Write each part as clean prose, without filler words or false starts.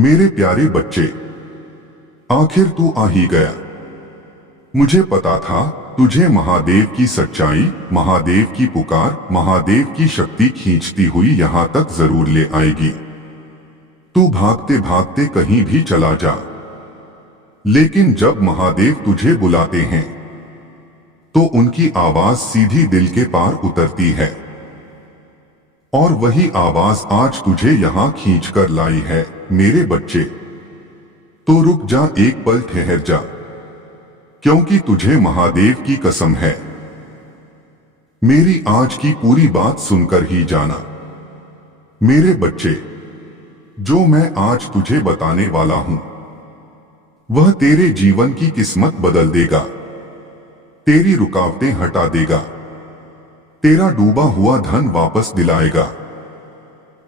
मेरे प्यारे बच्चे, आखिर तू आ ही गया। मुझे पता था तुझे महादेव की सच्चाई, महादेव की पुकार, महादेव की शक्ति खींचती हुई यहां तक जरूर ले आएगी। तू भागते भागते कहीं भी चला जा, लेकिन जब महादेव तुझे बुलाते हैं तो उनकी आवाज सीधी दिल के पार उतरती है। और वही आवाज आज तुझे यहां खींच कर लाई है मेरे बच्चे। तो रुक जा, एक पल ठहर जा, क्योंकि तुझे महादेव की कसम है, मेरी आज की पूरी बात सुनकर ही जाना। मेरे बच्चे, जो मैं आज तुझे बताने वाला हूं वह तेरे जीवन की किस्मत बदल देगा, तेरी रुकावटें हटा देगा, तेरा डूबा हुआ धन वापस दिलाएगा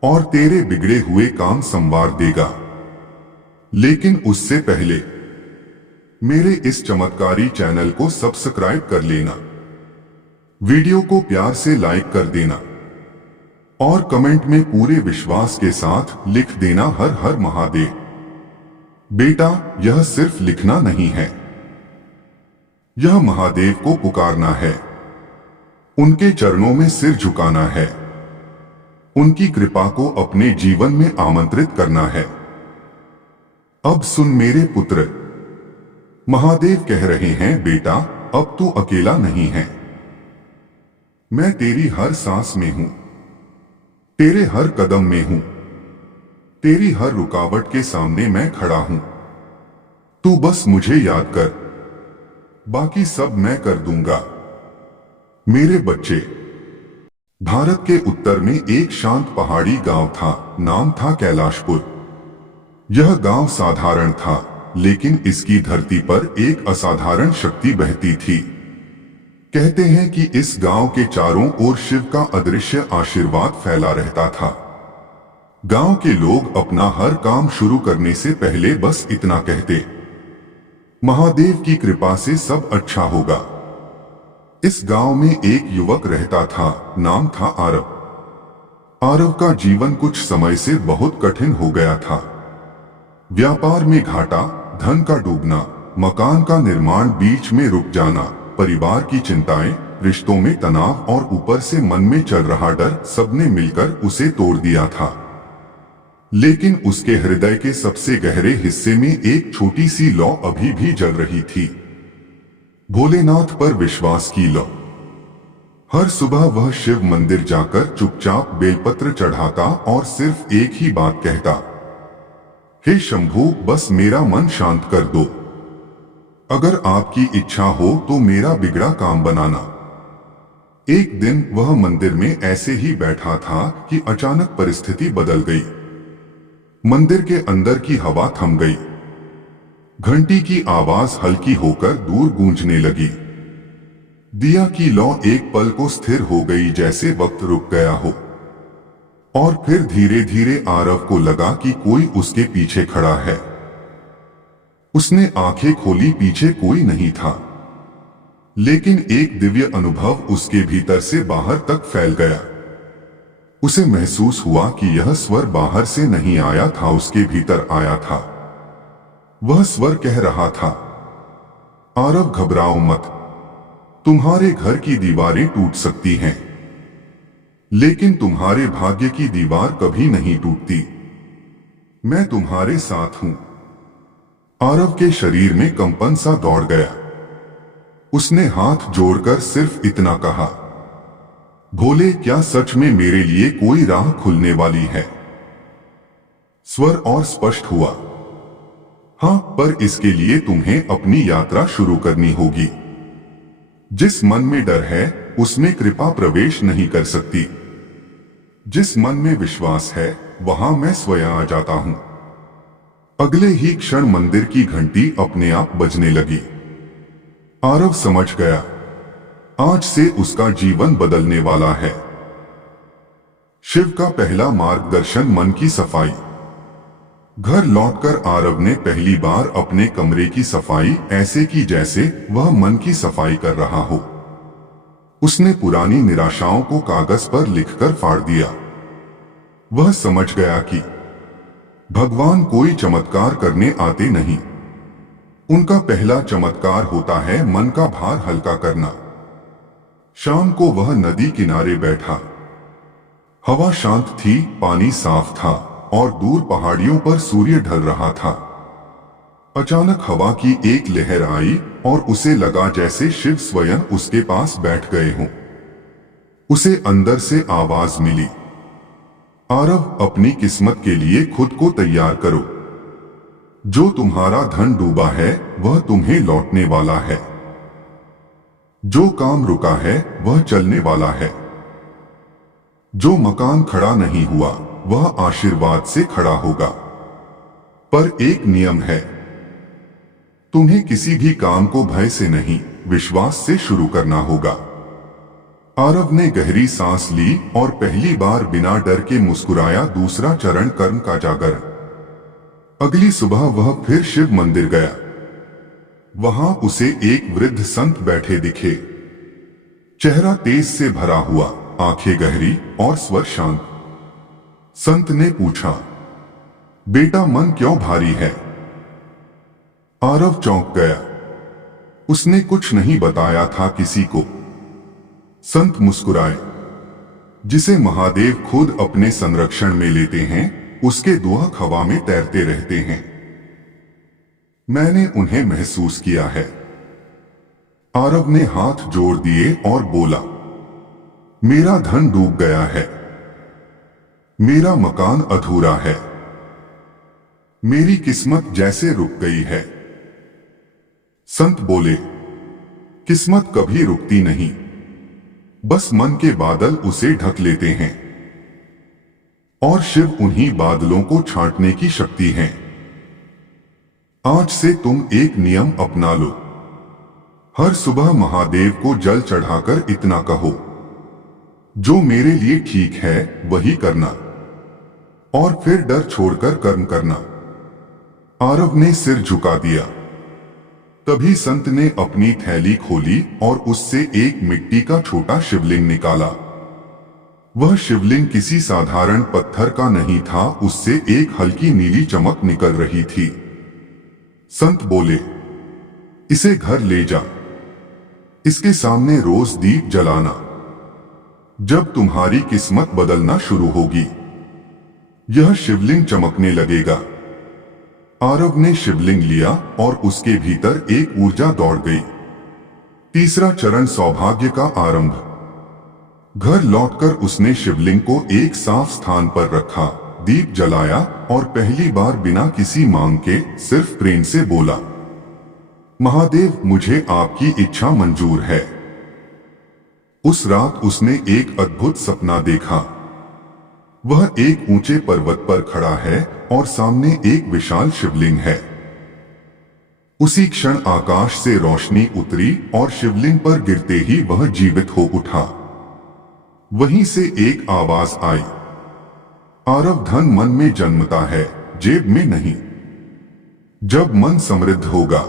और तेरे बिगड़े हुए काम संवार देगा। लेकिन उससे पहले मेरे इस चमत्कारी चैनल को सब्सक्राइब कर लेना, वीडियो को प्यार से लाइक कर देना और कमेंट में पूरे विश्वास के साथ लिख देना हर हर महादेव। बेटा, यह सिर्फ लिखना नहीं है, यह महादेव को पुकारना है, उनके चरणों में सिर झुकाना है, उनकी कृपा को अपने जीवन में आमंत्रित करना है। अब सुन मेरे पुत्र, महादेव कह रहे हैं, बेटा अब तू अकेला नहीं है। मैं तेरी हर सांस में हूं, तेरे हर कदम में हूं, तेरी हर रुकावट के सामने मैं खड़ा हूं। तू बस मुझे याद कर, बाकी सब मैं कर दूंगा। मेरे बच्चे, भारत के उत्तर में एक शांत पहाड़ी गांव था, नाम था कैलाशपुर। यह गांव साधारण था, लेकिन इसकी धरती पर एक असाधारण शक्ति बहती थी। कहते हैं कि इस गांव के चारों ओर शिव का अदृश्य आशीर्वाद फैला रहता था। गांव के लोग अपना हर काम शुरू करने से पहले बस इतना कहते, महादेव की कृपा से सब अच्छा होगा। इस गांव में एक युवक रहता था, नाम था आरव। आरव का जीवन कुछ समय से बहुत कठिन हो गया था। व्यापार में घाटा, धन का डूबना, मकान का निर्माण बीच में रुक जाना, परिवार की चिंताएं, रिश्तों में तनाव और ऊपर से मन में चल रहा डर, सबने मिलकर उसे तोड़ दिया था। लेकिन उसके हृदय के सबसे गहरे हिस्से में एक छोटी सी लौ अभी भी जल रही थी, भोलेनाथ पर विश्वास की लौ। हर सुबह वह शिव मंदिर जाकर चुपचाप बेलपत्र चढ़ाता और सिर्फ एक ही बात कहता, हे शंभू, बस मेरा मन शांत कर दो। अगर आपकी इच्छा हो तो मेरा बिगड़ा काम बनाना। एक दिन वह मंदिर में ऐसे ही बैठा था कि अचानक परिस्थिति बदल गई। मंदिर के अंदर की हवा थम गई। घंटी की आवाज हल्की होकर दूर गूंजने लगी। दिया की लौ एक पल को स्थिर हो गई, जैसे वक्त रुक गया हो। और फिर धीरे धीरे आरव को लगा कि कोई उसके पीछे खड़ा है। उसने आंखें खोली, पीछे कोई नहीं था, लेकिन एक दिव्य अनुभव उसके भीतर से बाहर तक फैल गया। उसे महसूस हुआ कि यह स्वर बाहर से नहीं आया था, उसके भीतर आया था। वह स्वर कह रहा था, आरव घबराओ मत, तुम्हारे घर की दीवारें टूट सकती हैं, लेकिन तुम्हारे भाग्य की दीवार कभी नहीं टूटती। मैं तुम्हारे साथ हूं। आरव के शरीर में कंपन सा दौड़ गया। उसने हाथ जोड़कर सिर्फ इतना कहा, भोले, क्या सच में मेरे लिए कोई राह खुलने वाली है? स्वर और स्पष्ट हुआ, हां, पर इसके लिए तुम्हें अपनी यात्रा शुरू करनी होगी। जिस मन में डर है उसमें कृपा प्रवेश नहीं कर सकती। जिस मन में विश्वास है वहां मैं स्वयं आ जाता हूं। अगले ही क्षण मंदिर की घंटी अपने आप बजने लगी। आरव समझ गया, आज से उसका जीवन बदलने वाला है। शिव का पहला मार्गदर्शन, मन की सफाई। घर लौटकर आरव ने पहली बार अपने कमरे की सफाई ऐसे की जैसे वह मन की सफाई कर रहा हो। उसने पुरानी निराशाओं को कागज पर लिखकर फाड़ दिया। वह समझ गया कि भगवान कोई चमत्कार करने आते नहीं। उनका पहला चमत्कार होता है मन का भार हल्का करना। शाम को वह नदी किनारे बैठा। हवा शांत थी, पानी साफ था और दूर पहाड़ियों पर सूर्य ढल रहा था। अचानक हवा की एक लहर आई और उसे लगा जैसे शिव स्वयं उसके पास बैठ गए हों। उसे अंदर से आवाज मिली, आरव, अपनी किस्मत के लिए खुद को तैयार करो। जो तुम्हारा धन डूबा है वह तुम्हें लौटने वाला है। जो काम रुका है वह चलने वाला है। जो मकान खड़ा नहीं हुआ वह आशीर्वाद से खड़ा होगा। पर एक नियम है, तुम्हें किसी भी काम को भय से नहीं, विश्वास से शुरू करना होगा। आरव ने गहरी सांस ली और पहली बार बिना डर के मुस्कुराया। दूसरा चरण, कर्म का जागरण। अगली सुबह वह फिर शिव मंदिर गया। वहां उसे एक वृद्ध संत बैठे दिखे। चेहरा तेज से भरा हुआ, आंखें गहरी और स्वर शांत। संत ने पूछा, बेटा, मन क्यों भारी है? आरव चौंक गया। उसने कुछ नहीं बताया था किसी को। संत मुस्कुराए, जिसे महादेव खुद अपने संरक्षण में लेते हैं उसके दुआ हवा में तैरते रहते हैं। मैंने उन्हें महसूस किया है। आरव ने हाथ जोड़ दिए और बोला, मेरा धन डूब गया है, मेरा मकान अधूरा है, मेरी किस्मत जैसे रुक गई है। संत बोले, किस्मत कभी रुकती नहीं, बस मन के बादल उसे ढक लेते हैं और शिव उन्हीं बादलों को छांटने की शक्ति है। आज से तुम एक नियम अपना लो। हर सुबह महादेव को जल चढ़ाकर इतना कहो, जो मेरे लिए ठीक है वही करना, और फिर डर छोड़कर कर्म करना। आरव ने सिर झुका दिया। तभी संत ने अपनी थैली खोली और उससे एक मिट्टी का छोटा शिवलिंग निकाला। वह शिवलिंग किसी साधारण पत्थर का नहीं था, उससे एक हल्की नीली चमक निकल रही थी। संत बोले, इसे घर ले जा, इसके सामने रोज दीप जलाना। जब तुम्हारी किस्मत बदलना शुरू होगी यह शिवलिंग चमकने लगेगा। आरव ने शिवलिंग लिया और उसके भीतर एक ऊर्जा दौड़ गई। तीसरा चरण, सौभाग्य का आरंभ। घर लौटकर उसने शिवलिंग को एक साफ स्थान पर रखा, दीप जलाया और पहली बार बिना किसी मांग के सिर्फ प्रेम से बोला, महादेव, मुझे आपकी इच्छा मंजूर है। उस रात उसने एक अद्भुत सपना देखा। वह एक ऊंचे पर्वत पर खड़ा है और सामने एक विशाल शिवलिंग है। उसी क्षण आकाश से रोशनी उतरी और शिवलिंग पर गिरते ही वह जीवित हो उठा। वहीं से एक आवाज आई, आरव, धन मन में जन्मता है, जेब में नहीं। जब मन समृद्ध होगा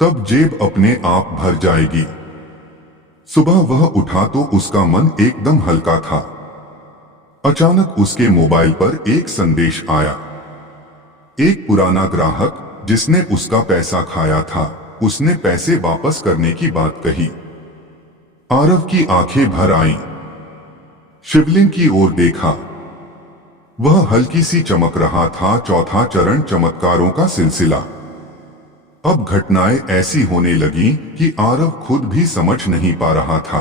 तब जेब अपने आप भर जाएगी। सुबह वह उठा तो उसका मन एकदम हल्का था। अचानक उसके मोबाइल पर एक संदेश आया। एक पुराना ग्राहक जिसने उसका पैसा खाया था, उसने पैसे वापस करने की बात कही। आरव की आंखें भर आईं। शिवलिंग की ओर देखा, वह हल्की सी चमक रहा था। चौथा चरण, चमत्कारों का सिलसिला। अब घटनाएं ऐसी होने लगी कि आरव खुद भी समझ नहीं पा रहा था।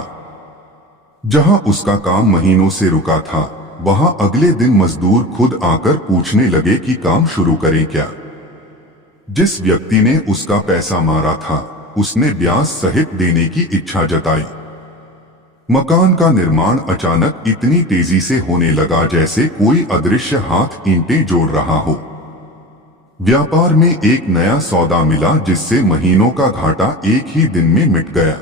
जहां उसका काम महीनों से रुका था, वहां अगले दिन मजदूर खुद आकर पूछने लगे कि काम शुरू करें क्या। जिस व्यक्ति ने उसका पैसा मारा था, उसने ब्याज सहित देने की इच्छा जताई। मकान का निर्माण अचानक इतनी तेजी से होने लगा जैसे कोई अदृश्य हाथ ईंटें जोड़ रहा हो। व्यापार में एक नया सौदा मिला जिससे महीनों का घाटा एक ही दिन में मिट गया।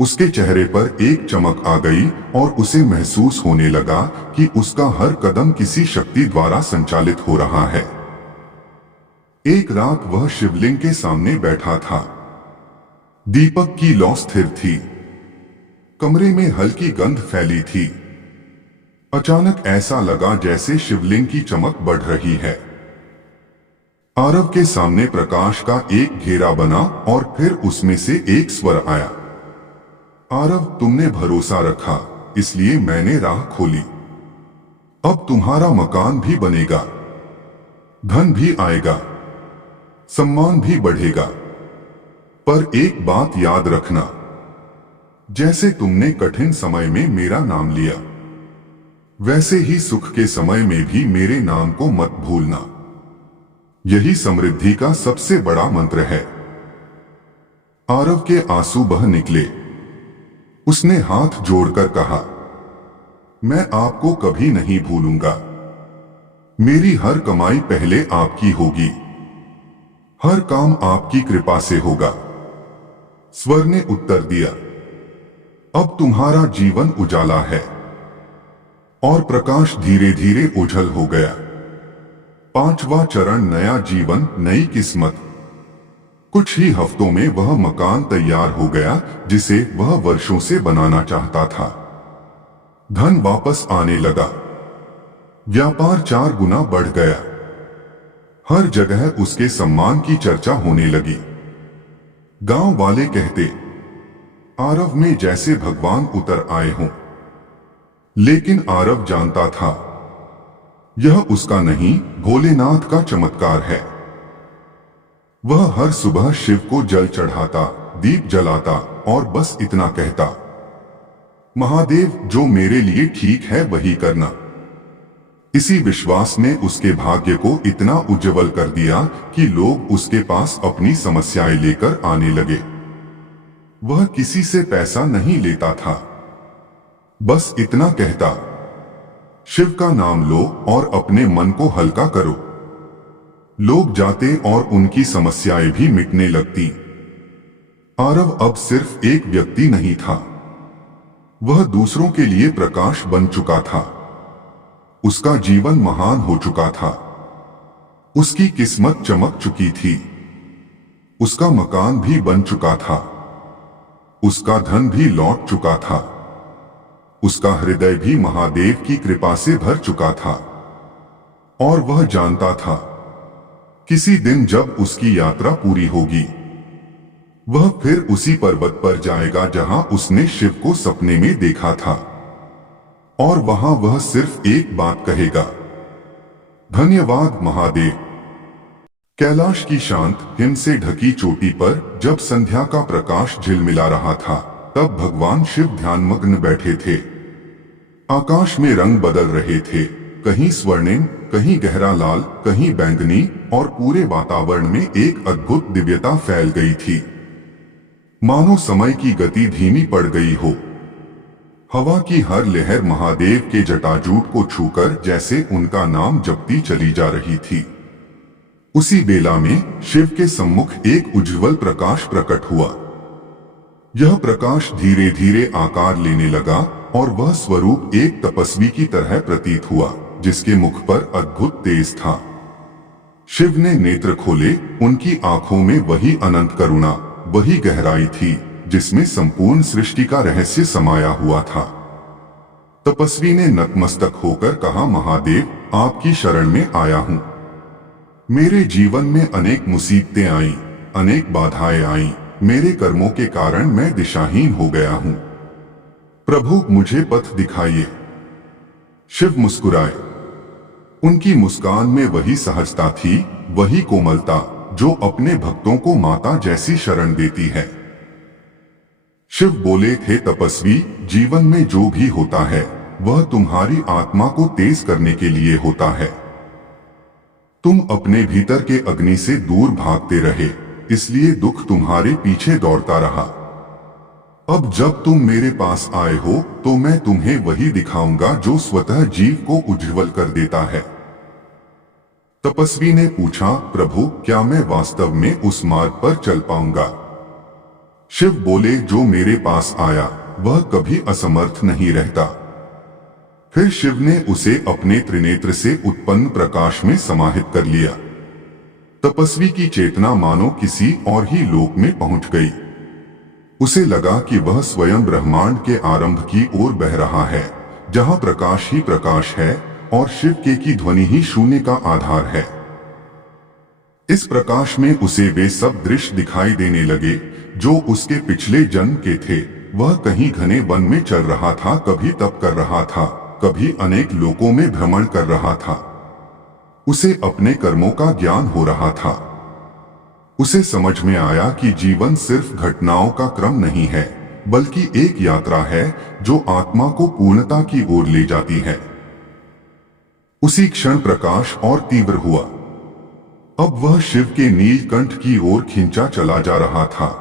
उसके चेहरे पर एक चमक आ गई और उसे महसूस होने लगा कि उसका हर कदम किसी शक्ति द्वारा संचालित हो रहा है। एक रात वह शिवलिंग के सामने बैठा था। दीपक की लौ स्थिर थी। कमरे में हल्की गंध फैली थी। अचानक ऐसा लगा जैसे शिवलिंग की चमक बढ़ रही है। आरव के सामने प्रकाश का एक घेरा बना और फिर उसमें से एक स्वर आया, आरव, तुमने भरोसा रखा, इसलिए मैंने राह खोली। अब तुम्हारा मकान भी बनेगा, धन भी आएगा, सम्मान भी बढ़ेगा। पर एक बात याद रखना, जैसे तुमने कठिन समय में मेरा नाम लिया, वैसे ही सुख के समय में भी मेरे नाम को मत भूलना। यही समृद्धि का सबसे बड़ा मंत्र है। आरव के आंसू बह निकले। उसने हाथ जोड़कर कहा, मैं आपको कभी नहीं भूलूंगा। मेरी हर कमाई पहले आपकी होगी, हर काम आपकी कृपा से होगा। स्वर ने उत्तर दिया, अब तुम्हारा जीवन उजाला है। और प्रकाश धीरे धीरे उछल हो गया। 5वां चरण, नया जीवन, नई किस्मत। कुछ ही हफ्तों में वह मकान तैयार हो गया जिसे वह वर्षों से बनाना चाहता था। धन वापस आने लगा, व्यापार 4 गुना बढ़ गया। हर जगह उसके सम्मान की चर्चा होने लगी। गांव वाले कहते, आरव में जैसे भगवान उतर आए हों। लेकिन आरव जानता था, यह उसका नहीं, भोलेनाथ का चमत्कार है। वह हर सुबह शिव को जल चढ़ाता, दीप जलाता और बस इतना कहता, महादेव, जो मेरे लिए ठीक है वही करना। इसी विश्वास ने उसके भाग्य को इतना उज्जवल कर दिया कि लोग उसके पास अपनी समस्याएं लेकर आने लगे। वह किसी से पैसा नहीं लेता था, बस इतना कहता, शिव का नाम लो और अपने मन को हल्का करो। लोग जाते और उनकी समस्याएं भी मिटने लगती। आरव अब सिर्फ एक व्यक्ति नहीं था, वह दूसरों के लिए प्रकाश बन चुका था। उसका जीवन महान हो चुका था, उसकी किस्मत चमक चुकी थी, उसका मकान भी बन चुका था, उसका धन भी लौट चुका था, उसका हृदय भी महादेव की कृपा से भर चुका था। और वह जानता था, किसी दिन जब उसकी यात्रा पूरी होगी, वह फिर उसी पर्वत पर जाएगा जहां उसने शिव को सपने में देखा था। और वहां वह सिर्फ एक बात कहेगा, धन्यवाद महादेव। कैलाश की शांत हिम से ढकी चोटी पर जब संध्या का प्रकाश झिलमिला रहा था, तब भगवान शिव ध्यानमग्न बैठे थे। आकाश में रंग बदल रहे थे, कहीं स्वर्णिम, कहीं गहरा लाल, कहीं बैंगनी, और पूरे वातावरण में एक अद्भुत दिव्यता फैल गई थी, मानो समय की गति धीमी पड़ गई हो। हवा की हर लहर महादेव के जटाजूट को छूकर जैसे उनका नाम जपती चली जा रही थी। उसी बेला में शिव के सम्मुख एक उज्ज्वल प्रकाश प्रकट हुआ। यह प्रकाश धीरे धीरे आकार लेने लगा और वह स्वरूप एक तपस्वी की तरह प्रतीत हुआ, जिसके मुख पर अद्भुत तेज था। शिव ने नेत्र खोले, उनकी आंखों में वही अनंत करुणा, वही गहराई थी जिसमें संपूर्ण सृष्टि का रहस्य समाया हुआ था। तपस्वी ने नतमस्तक होकर कहा, महादेव, आपकी शरण में आया हूं। मेरे जीवन में अनेक मुसीबतें आईं, अनेक बाधाएं आईं। मेरे कर्मों के कारण मैं दिशाहीन हो गया हूं। प्रभु, मुझे पथ दिखाइए। शिव मुस्कुराए। उनकी मुस्कान में वही सहजता थी, वही कोमलता जो अपने भक्तों को माता जैसी शरण देती है। शिव बोले थे, तपस्वी, जीवन में जो भी होता है वह तुम्हारी आत्मा को तेज करने के लिए होता है। तुम अपने भीतर के अग्नि से दूर भागते रहे, इसलिए दुख तुम्हारे पीछे दौड़ता रहा। अब जब तुम मेरे पास आए हो तो मैं तुम्हें वही दिखाऊंगा जो स्वतः जीव को उज्ज्वल कर देता है। तपस्वी ने पूछा, प्रभु, क्या मैं वास्तव में उस मार्ग पर चल पाऊंगा? शिव बोले, जो मेरे पास आया वह कभी असमर्थ नहीं रहता। फिर शिव ने उसे अपने त्रिनेत्र से उत्पन्न प्रकाश में समाहित कर लिया। तपस्वी की चेतना मानो किसी और ही लोक में पहुंच गई। उसे लगा कि वह स्वयं ब्रह्मांड के आरंभ की ओर बह रहा है, जहां प्रकाश ही प्रकाश है और शिव के की ध्वनि ही शून्य का आधार है। इस प्रकाश में उसे वे सब दृश्य दिखाई देने लगे जो उसके पिछले जन्म के थे। वह कहीं घने वन में चल रहा था, कभी तप कर रहा था, कभी अनेक लोकों में भ्रमण कर रहा था। उसे अपने कर्मों का ज्ञान हो रहा था। उसे समझ में आया कि जीवन सिर्फ घटनाओं का क्रम नहीं है, बल्कि एक यात्रा है जो आत्मा को पूर्णता की ओर ले जाती है। उसी क्षण प्रकाश और तीव्र हुआ। अब वह शिव के नीलकंठ की ओर खींचा चला जा रहा था।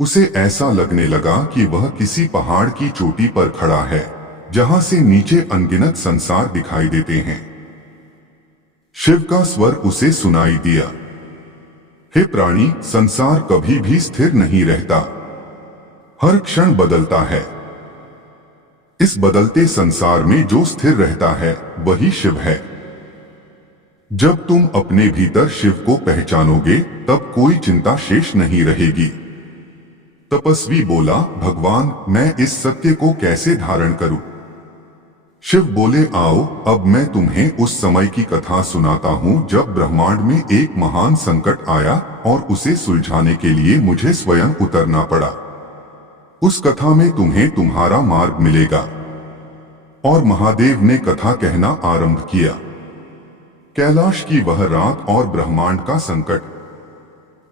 उसे ऐसा लगने लगा कि वह किसी पहाड़ की चोटी पर खड़ा है, जहां से नीचे अनगिनत संसार दिखाई देते हैं। शिव का स्वर उसे सुनाई दिया, हे प्राणी, संसार कभी भी स्थिर नहीं रहता, हर क्षण बदलता है। इस बदलते संसार में जो स्थिर रहता है वही शिव है। जब तुम अपने भीतर शिव को पहचानोगे तब कोई चिंता शेष नहीं रहेगी। तपस्वी बोला, भगवान, मैं इस सत्य को कैसे धारण करूं? शिव बोले, आओ, अब मैं तुम्हें उस समय की कथा सुनाता हूं जब ब्रह्मांड में एक महान संकट आया और उसे सुलझाने के लिए मुझे स्वयं उतरना पड़ा। उस कथा में तुम्हें तुम्हारा मार्ग मिलेगा। और महादेव ने कथा कहना आरंभ किया। कैलाश की वह रात और ब्रह्मांड का संकट।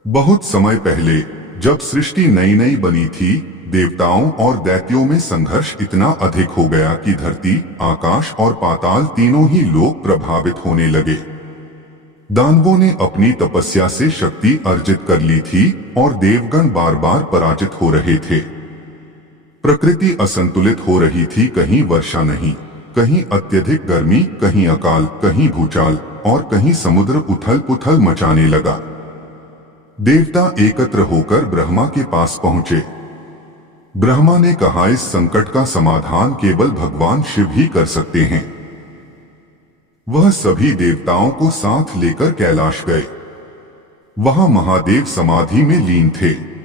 बहुत समय पहले जब सृष्टि नई नई बनी थी, देवताओं और दैत्यों में संघर्ष इतना अधिक हो गया कि धरती, आकाश और पाताल तीनों ही लोग प्रभावित होने लगे। दानवों ने अपनी तपस्या से शक्ति अर्जित कर ली थी और देवगण बार बार पराजित हो रहे थे। प्रकृति असंतुलित हो रही थी, कहीं वर्षा नहीं, कहीं अत्यधिक गर्मी, कहीं अकाल, कहीं भूचाल और कहीं समुद्र उथल पुथल मचाने लगा। देवता एकत्र होकर ब्रह्मा के पास पहुंचे। ब्रह्मा ने कहा, इस संकट का समाधान केवल भगवान शिव ही कर सकते हैं। वह सभी देवताओं को साथ लेकर कैलाश गए। वहां महादेव समाधि में लीन थे।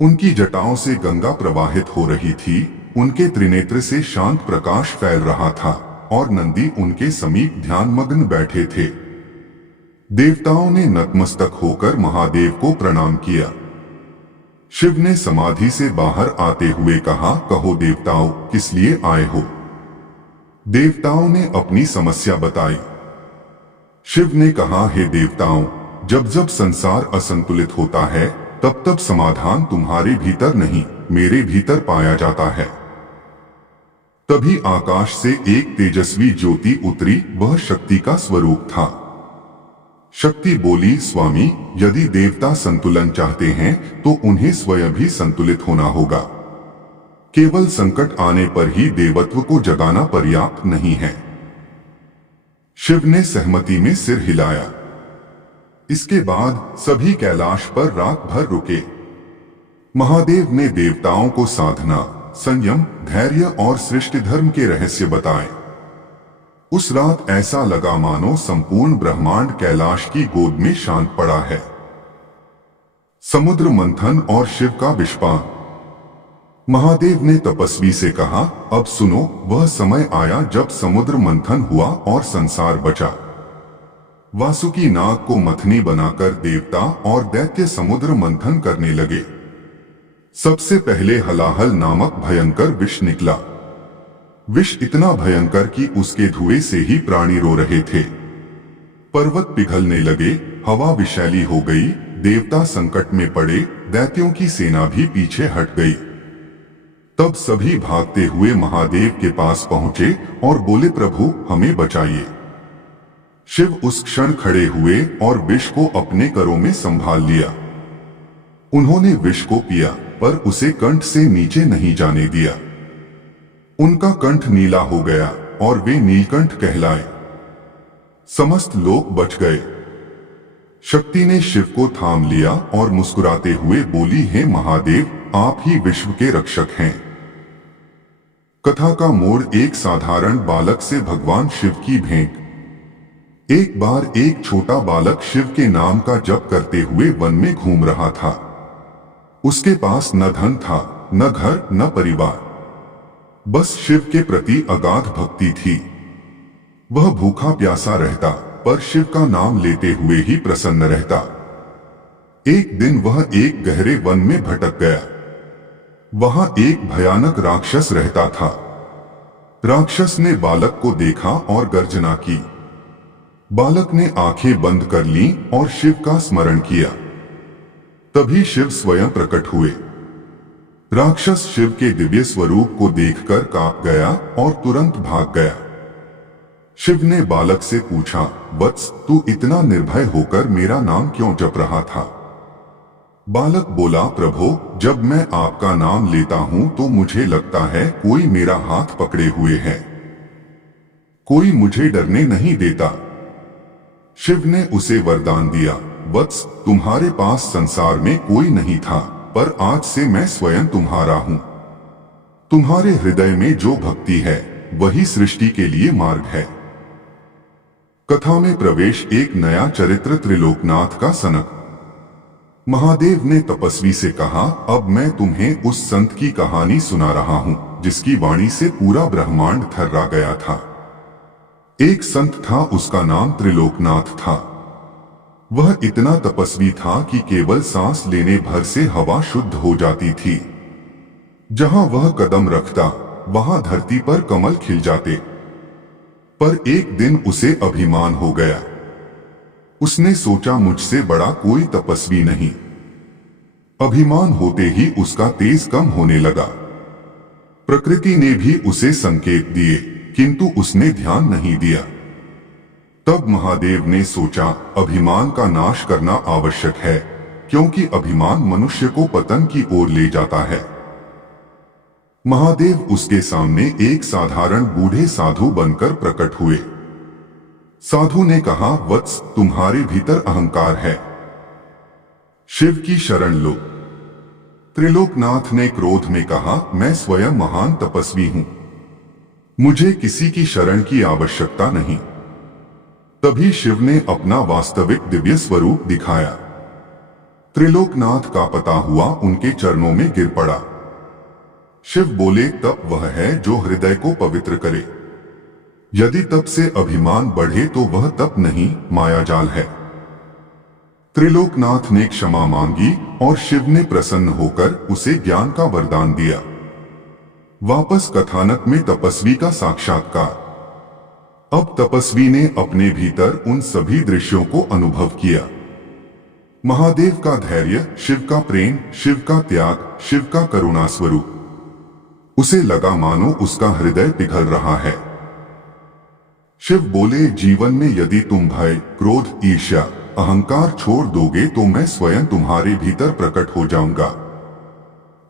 उनकी जटाओं से गंगा प्रवाहित हो रही थी, उनके त्रिनेत्र से शांत प्रकाश फैल रहा था और नंदी उनके समीप ध्यानमग्न बैठे थे। देवताओं ने नतमस्तक होकर महादेव को प्रणाम किया। शिव ने समाधि से बाहर आते हुए कहा, कहो देवताओं, किस लिए आए हो? देवताओं ने अपनी समस्या बताई। शिव ने कहा, हे देवताओं, जब जब संसार असंतुलित होता है तब तब समाधान तुम्हारे भीतर नहीं, मेरे भीतर पाया जाता है। तभी आकाश से एक तेजस्वी ज्योति उतरी, वह शक्ति का स्वरूप था। शक्ति बोली, स्वामी, यदि देवता संतुलन चाहते हैं तो उन्हें स्वयं भी संतुलित होना होगा। केवल संकट आने पर ही देवत्व को जगाना पर्याप्त नहीं है। शिव ने सहमति में सिर हिलाया। इसके बाद सभी कैलाश पर रात भर रुके। महादेव ने देवताओं को साधना, संयम, धैर्य और सृष्टि धर्म के रहस्य बताए। उस रात ऐसा लगा मानो संपूर्ण ब्रह्मांड कैलाश की गोद में शांत पड़ा है। समुद्र मंथन और शिव का विषपान। महादेव ने तपस्वी से कहा, अब सुनो, वह समय आया जब समुद्र मंथन हुआ और संसार बचा। वासुकी नाग को मथनी बनाकर देवता और दैत्य समुद्र मंथन करने लगे। सबसे पहले हलाहल नामक भयंकर विष निकला। विष इतना भयंकर कि उसके धुएं से ही प्राणी रो रहे थे। पर्वत पिघलने लगे, हवा विषैली हो गई, देवता संकट में पड़े, दैत्यों की सेना भी पीछे हट गई। तब सभी भागते हुए महादेव के पास पहुंचे और बोले, प्रभु, हमें बचाइए। शिव उस क्षण खड़े हुए और विष को अपने करों में संभाल लिया। उन्होंने विष को पिया, पर उसे कंठ से नीचे नहीं जाने दिया। उनका कंठ नीला हो गया और वे नीलकंठ कहलाए। समस्त लोग बच गए। शक्ति ने शिव को थाम लिया और मुस्कुराते हुए बोली, हे महादेव, आप ही विश्व के रक्षक हैं। कथा का मोड़ एक साधारण बालक से भगवान शिव की भेंट। एक बार एक छोटा बालक शिव के नाम का जप करते हुए वन में घूम रहा था। उसके पास न धन था, न घर, न परिवार। बस शिव के प्रति अगाध भक्ति थी। वह भूखा प्यासा रहता, पर शिव का नाम लेते हुए ही प्रसन्न रहता। एक दिन वह एक गहरे वन में भटक गया। वहां एक भयानक राक्षस रहता था। राक्षस ने बालक को देखा और गर्जना की। बालक ने आंखें बंद कर लीं और शिव का स्मरण किया। तभी शिव स्वयं प्रकट हुए। राक्षस शिव के दिव्य स्वरूप को देखकर कांप गया और तुरंत भाग गया। शिव ने बालक से पूछा, वत्स, तू इतना निर्भय होकर मेरा नाम क्यों जप रहा था? बालक बोला, प्रभो, जब मैं आपका नाम लेता हूं तो मुझे लगता है कोई मेरा हाथ पकड़े हुए है, कोई मुझे डरने नहीं देता। शिव ने उसे वरदान दिया, वत्स, तुम्हारे पास संसार में कोई नहीं था, पर आज से मैं स्वयं तुम्हारा हूं। तुम्हारे हृदय में जो भक्ति है वही सृष्टि के लिए मार्ग है। कथा में प्रवेश। एक नया चरित्र त्रिलोकनाथ का सनक। महादेव ने तपस्वी से कहा, अब मैं तुम्हें उस संत की कहानी सुना रहा हूं जिसकी वाणी से पूरा ब्रह्मांड थर्रा गया था। एक संत था, उसका नाम त्रिलोकनाथ था। वह इतना तपस्वी था कि केवल सांस लेने भर से हवा शुद्ध हो जाती थी। जहां वह कदम रखता वहां धरती पर कमल खिल जाते। पर एक दिन उसे अभिमान हो गया। उसने सोचा, मुझसे बड़ा कोई तपस्वी नहीं। अभिमान होते ही उसका तेज कम होने लगा। प्रकृति ने भी उसे संकेत दिए, किंतु उसने ध्यान नहीं दिया। तब महादेव ने सोचा, अभिमान का नाश करना आवश्यक है, क्योंकि अभिमान मनुष्य को पतन की ओर ले जाता है। महादेव उसके सामने एक साधारण बूढ़े साधु बनकर प्रकट हुए। साधु ने कहा, वत्स, तुम्हारे भीतर अहंकार है, शिव की शरण लो। त्रिलोकनाथ ने क्रोध में कहा, मैं स्वयं महान तपस्वी हूं, मुझे किसी की शरण की आवश्यकता नहीं। तभी शिव ने अपना वास्तविक दिव्य स्वरूप दिखाया। त्रिलोकनाथ का पता हुआ उनके चरणों में गिर पड़ा। शिव बोले, तप वह है जो हृदय को पवित्र करे। यदि तप से अभिमान बढ़े तो वह तप नहीं, मायाजाल है। त्रिलोकनाथ ने क्षमा मांगी और शिव ने प्रसन्न होकर उसे ज्ञान का वरदान दिया। वापस कथानक में तपस्वी का साक्षात्कार। अब तपस्वी ने अपने भीतर उन सभी दृश्यों को अनुभव किया। महादेव का धैर्य, शिव का प्रेम, शिव का त्याग, शिव का करुणा स्वरूप। उसे लगा मानो उसका हृदय पिघल रहा है। शिव बोले, जीवन में यदि तुम भय, क्रोध, ईर्ष्या, अहंकार छोड़ दोगे तो मैं स्वयं तुम्हारे भीतर प्रकट हो जाऊंगा।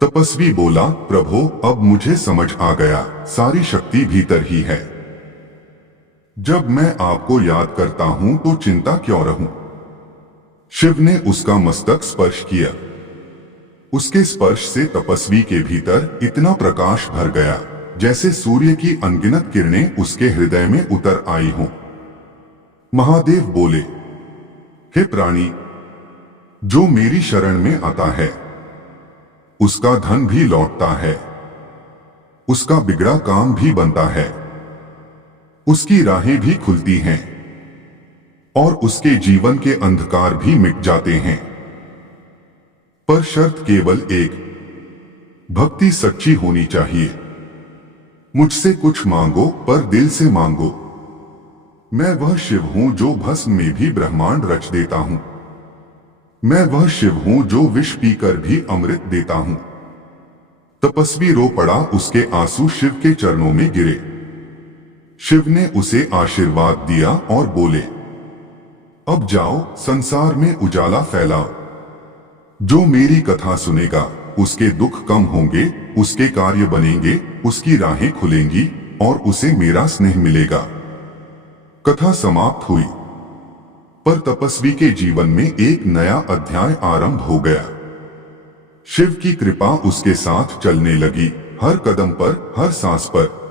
तपस्वी बोला, प्रभो, अब मुझे समझ आ गया, सारी शक्ति भीतर ही है। जब मैं आपको याद करता हूं तो चिंता क्यों रहूं? शिव ने उसका मस्तक स्पर्श किया। उसके स्पर्श से तपस्वी के भीतर इतना प्रकाश भर गया जैसे सूर्य की अनगिनत किरणें उसके हृदय में उतर आई हों। महादेव बोले, हे प्राणी, जो मेरी शरण में आता है उसका धन भी लौटता है, उसका बिगड़ा काम भी बनता है, उसकी राहें भी खुलती हैं और उसके जीवन के अंधकार भी मिट जाते हैं। पर शर्त केवल एक, भक्ति सच्ची होनी चाहिए। मुझसे कुछ मांगो पर दिल से मांगो। मैं वह शिव हूं जो भस्म में भी ब्रह्मांड रच देता हूं। मैं वह शिव हूं जो विष पीकर भी अमृत देता हूं। तपस्वी रो पड़ा, उसके आंसू शिव के चरणों में गिरे। शिव ने उसे आशीर्वाद दिया और बोले, अब जाओ, संसार में उजाला फैलाओ। जो मेरी कथा सुनेगा उसके दुख कम होंगे, उसके कार्य बनेंगे, उसकी राहें खुलेंगी और उसे मेरा स्नेह मिलेगा। कथा समाप्त हुई, पर तपस्वी के जीवन में एक नया अध्याय आरंभ हो गया। शिव की कृपा उसके साथ चलने लगी, हर कदम पर, हर सांस पर।